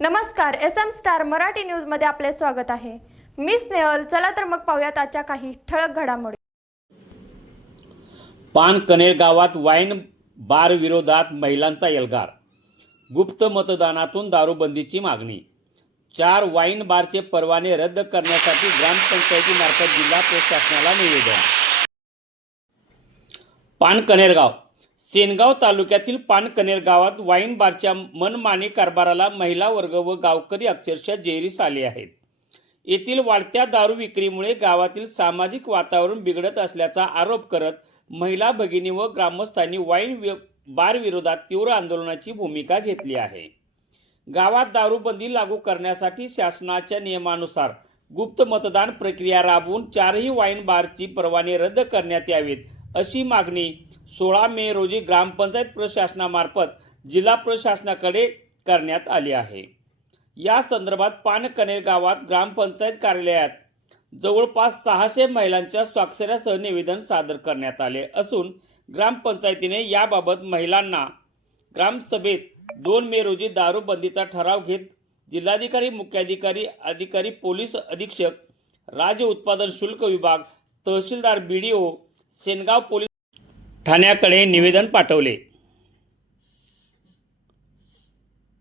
नमस्कार, SM star Marathi news मध्ये आपले स्वागत आहे। मी स्नेहल। चला तर मग पाहूयात आजच्या काही ठळक घडामोडी। पानकनेर गावात वाईन बार विरोधात महिलांचा एल्गार। गुप्त मतदानातून दारूबंदीची मागणी। 4 वाईन बारचे परवाने रद्द करण्यासाठी ग्रामपंचायतीमार्फत जिल्हा प्रशासनाला निवेदन। पानकनेर गाव। सेनगाव तालुक्यातील पानकनेर गावात वाईन बारच्या मनमानी कारभाराला महिला वर्ग व गावकरी अक्षरशः जेरीस आले आहेत। येथील वाढत्या दारू विक्रीमुळे गावातील सामाजिक वातावरण बिघडत असल्याचा आरोप करत महिला भगिनी व ग्रामस्थांनी वाईन बार विरोधात तीव्र आंदोलनाची भूमिका घेतली आहे। गावात दारूबंदी लागू करण्यासाठी शासनाच्या नियमानुसार गुप्त मतदान प्रक्रिया राबवून 4ही वाईन बारची परवाने रद्द करण्यात यावेत अशी मागणी 16 मे रोजी ग्रामपंचायत प्रशासनामार्फत जिल्हा प्रशासनाकडे करण्यात आली आहे। या संदर्भात पानकनेर गावात ग्रामपंचायत कार्यालयात जवळपास 600 महिलांच्या स्वाक्षऱ्यासह निवेदन सादर करण्यात आले असून ग्रामपंचायतीने याबाबत महिलांना ग्रामसभेत 2 मे रोजी दारूबंदीचा ठराव घेत जिल्हाधिकारी, मुख्याधिकारी, अधिकारी, पोलीस अधीक्षक, राज्य उत्पादन शुल्क विभाग, तहसीलदार, BDO, सेनगाव पोलीस ठाण्याकडे निवेदन पाठवले।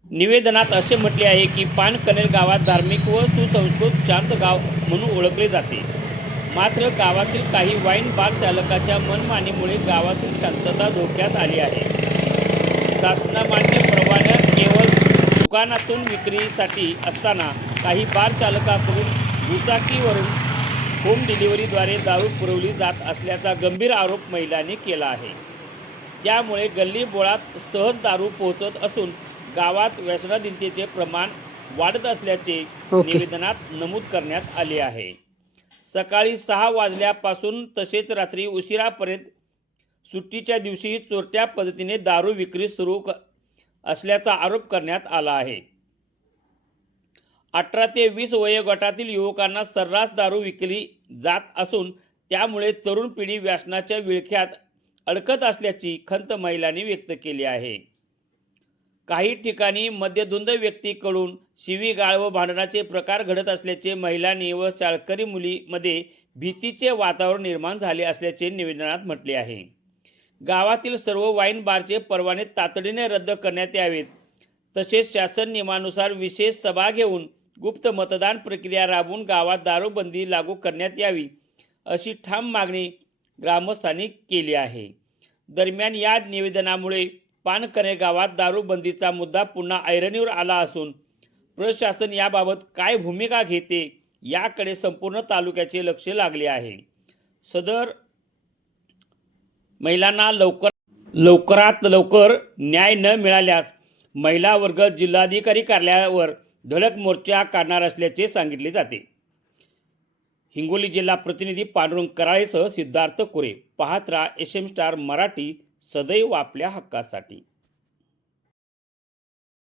निवेदनात असे म्हटले आहे की पानकनेर गावात धार्मिक व सुसंस्कृत शांत गाव म्हणून ओळखले जाते। मात्र गावातील काही वाईन बार चालकाच्या मनमानीमुळे गावातील शांतता धोक्यात आली आहे। शासनामान्य परवाना केवळ दुकानातून विक्रीसाठी असताना काही बार चालकांकडून दुचाकीवरून होम डिलिव्हरीद्वारे दारू पुरवली जात असल्याचा गंभीर आरोप महिलांनी केला आहे। त्यामुळे गल्ली बोळात सहज दारू पोहोचत असून गावात व्यसनाधीनतेचे प्रमाण वाढत असल्याचे निवेदनात नमूद करण्यात आले आहे। सकाळी 6 वाजल्यापासून तसेच रात्री उशिरापर्यंत सुट्टीच्या दिवशी चोरट्या पद्धतीने दारू विक्री सुरू असल्याचा आरोप करण्यात आला आहे। 18 ते 20 वयोगटातील युवकांना सर्रास दारू विकली जात असून त्यामुळे तरुण पिढी व्यसनाच्या विळख्यात अडकत असल्याची खंत महिलांनी व्यक्त केली आहे। काही ठिकाणी मद्यधुंद व्यक्तीकडून शिवीगाळ व भांडणाचे प्रकार घडत असल्याचे महिलांनी व शाळकरी मुलीमध्ये भीतीचे वातावरण निर्माण झाले असल्याचे निवेदनात म्हटले आहे। गावातील सर्व वाईन बारचे परवाने तातडीने रद्द करण्यात यावेत तसेच शासन नियमानुसार विशेष सभा घेऊन गुप्त मतदान प्रक्रिया राबवून गावात दारूबंदी लागू करण्यात यावी अशी ठाम मागणी ग्रामस्थांनी केली आहे। दरम्यान या निवेदनामुळे पानकनेर गावात दारूबंदीचा मुद्दा पुन्हा ऐरणीवर आला असून प्रशासन याबाबत काय भूमिका घेते याकडे संपूर्ण तालुक्याचे लक्ष लागले आहे। सदर महिलांना लवकरात लवकर न्याय न मिळाल्यास महिला वर्ग जिल्हाधिकारी कार्यालयावर धडक मोर्चा काढणार असल्याचे सांगितले जाते। हिंगोली जिल्हा प्रतिनिधी पांडुरंग कराळेसह सिद्धार्थ कोरे। पाहत रहा SM स्टार मराठी, सदैव आपल्या हक्कासाठी।